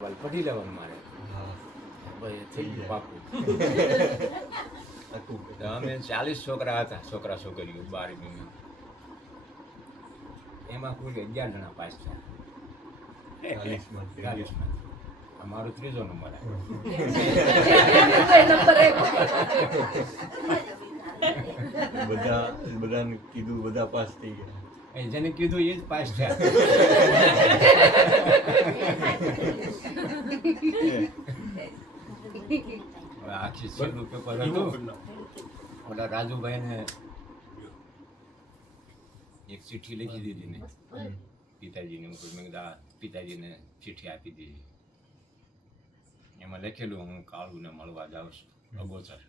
પટી લેવાનું મારે ભાઈ થઈ ગયું પાકું. અમે 40 છોકરા હતા, છોકરા છોકરીઓ 12મી એમાં કુલ 11 જણા પાસ થયા 40માં. અમારો 3જો નંબર બધાને કીધું, બધા પાસ થઈ ગયા. જેને કીધું એ જ પાસ થયા. આખી છેલ્લું પેપર હતું. ઓલા રાજુભાઈને એક ચિઠ્ઠી લખી દીધી ને પિતાજીને. મેં કીધા પિતાજીને ચિઠ્ઠી આપી દીધી. એમાં લખેલું હું કાળુને મળવા જાઉં છું અગોચર.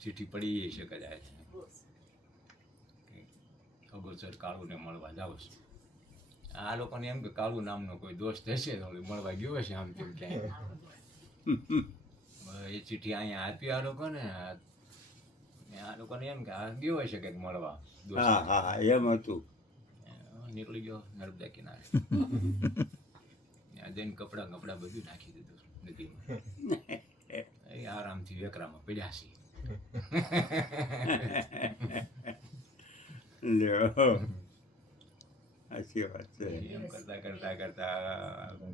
ચિઠ્ઠી પડી છે કદાચ, અગોચર કાળુને મળવા જાઉં છું. આ લોકોને એમ કે કાળુ નામનો કોઈ દોસ્ત હશે તો મળવા ગયો હશે આમ તેમ ક્યાંય. એ ચિઠ્ઠી અહીંયા આપી આ લોકોને એમ કે આ ગયો હશે કંઈક મળવા દોસ્ત. એમ હતું. નીકળી ગયો નર્મદા કિનારે. ત્યાં જઈને કપડાં બધું નાખી દીધું નદીમાં. એ આરામથી વેકરામાં પડ્યા છે. સાચી વાત છે. એમ કરતા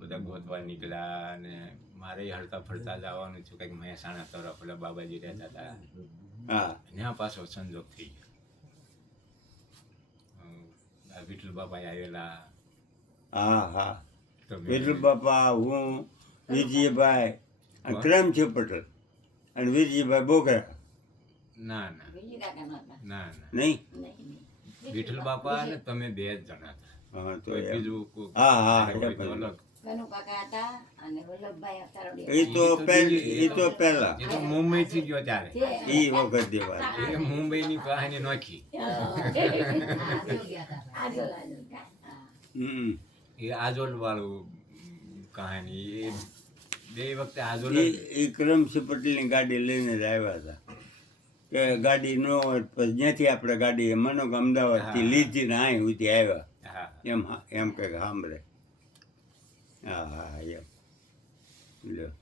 બધા ગોતવા નીકળ્યા. અને મારે હળતા ફરતા જવાનું છું કંઈક મહેસાણા તરફ. ઓલા બાબાજી રહેતા હતા ત્યાં પાછો સંજોગ થઈ ગયો. વિઠ્ઠલ બાપા આવેલા. વિઠ્ઠલ બાપા, હું, વિજયભાઈ, ક્રમસિંહ પટેલ અને વિજયભાઈ બોગરા. ના નહીં, વિઠ્ઠલ બાપા ને તમે 2 જ જણા હતા. તો બીજું એ તો પહેલા મુંબઈ થી ગયો ત્યારે એ વખત વાત. એ મુંબઈ ની કહાની નોખી. એ આજોલ વાળું કહાની. એ 2 વખતે આજોલ. એ ક્રમસિંહ પટેલની ગાડી લઈને જ આવ્યા હતા કે ગાડી ન હોય પછી જ્યાંથી આપણે ગાડી મનો કે અમદાવાદથી લીધી ને અહીં સુધી આવ્યા. એમ કંઈક સાંભળે. એમ લ્યો.